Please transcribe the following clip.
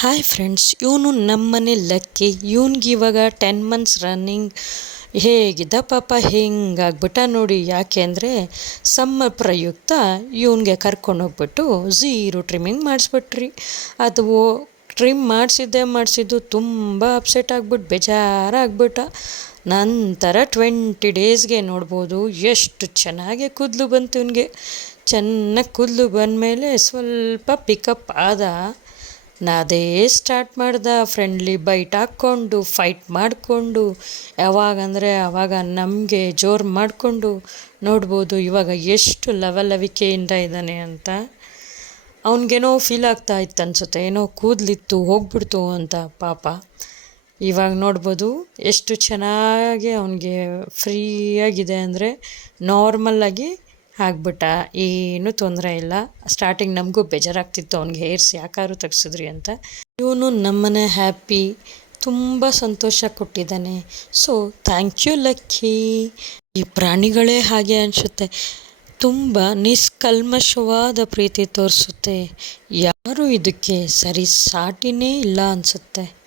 Hi friends ಇವನು ನಮ್ಮನೆ lucky. ಇವನ್ಗೆ ಇವಾಗ ಟೆನ್ ಮಂತ್ಸ್ ರನ್ನಿಂಗ್ ಹೇಗಿದ್ದ ಪಾಪ ಹೆಂಗಾಗ್ಬಿಟ್ಟ ನೋಡಿ. ಯಾಕೆ ಅಂದರೆ ಸಮ್ಮರ್ ಪ್ರಯುಕ್ತ ಇವನಿಗೆ ಕರ್ಕೊಂಡೋಗ್ಬಿಟ್ಟು ಝೀರೋ ಟ್ರಿಮ್ಮಿಂಗ್ ಮಾಡಿಸ್ಬಿಟ್ರಿ. ಅದು ಟ್ರಿಮ್ ಮಾಡಿಸಿದ್ದೆ ಮಾಡಿಸಿದ್ದು ತುಂಬ ಅಪ್ಸೆಟ್ ಆಗ್ಬಿಟ್ಟು ಬೇಜಾರಾಗ್ಬಿಟ್ಟ. ನಂತರ ಟ್ವೆಂಟಿ ಡೇಸ್ಗೆ ನೋಡ್ಬೋದು ಎಷ್ಟು ಚೆನ್ನಾಗಿ ಕೂದಲು ಬಂತು ಇವನಿಗೆ. ಚೆನ್ನಾಗಿ ಕೂದಲು ಬಂದಮೇಲೆ ಸ್ವಲ್ಪ ಪಿಕಪ್ ಆದ. ನಾದೇ ಸ್ಟಾರ್ಟ್ ಮಾಡ್ದೆ ಫ್ರೆಂಡ್ಲಿ ಬೈಟ್ ಹಾಕ್ಕೊಂಡು ಫೈಟ್ ಮಾಡಿಕೊಂಡು, ಯಾವಾಗಂದರೆ ಆವಾಗ ನಮಗೆ ಜೋರು ಮಾಡಿಕೊಂಡು ನೋಡ್ಬೋದು ಇವಾಗ ಎಷ್ಟು ಲವಲವಿಕೆಯಿಂದ ಇದ್ದಾನೆ ಅಂತ. ಅವನಿಗೇನೋ ಫೀಲ್ ಆಗ್ತಾ ಇತ್ತು ಅನಿಸುತ್ತೆ, ಏನೋ ಕೂದಲಿತ್ತು, ಹೋಗ್ಬಿಡ್ತು ಅಂತ ಪಾಪ. ಇವಾಗ ನೋಡ್ಬೋದು ಎಷ್ಟು ಚೆನ್ನಾಗಿ ಅವನಿಗೆ ಫ್ರೀಯಾಗಿದೆ ಅಂದರೆ ನಾರ್ಮಲ್ಲಾಗಿ ಆಗ್ಬಿಟ್ಟ. ಏನೂ ತೊಂದರೆ ಇಲ್ಲ. ಸ್ಟಾರ್ಟಿಂಗ್ ನಮಗೂ ಬೇಜಾರಾಗ್ತಿತ್ತು. ಅವ್ನಿಗೆ ಹೇರ್ಸ್ ಯಾಕಾದ್ರು ತೆಗ್ಸಿದ್ರಿ ಅಂತ. ಇವನು ನಮ್ಮನೆ ಹ್ಯಾಪಿ ತುಂಬ ಸಂತೋಷ ಕೊಟ್ಟಿದ್ದಾನೆ. ಸೊ ಥ್ಯಾಂಕ್ ಯು ಲಕ್ಕಿ ಈ ಪ್ರಾಣಿಗಳೇ ಹಾಗೆ ಅನಿಸುತ್ತೆ. ತುಂಬ ನಿಷ್ಕಲ್ಮಶವಾದ ಪ್ರೀತಿ ತೋರಿಸುತ್ತೆ. ಯಾರು ಇದಕ್ಕೆ ಸರಿ ಸಾಟಿನೇ ಇಲ್ಲ ಅನಿಸುತ್ತೆ.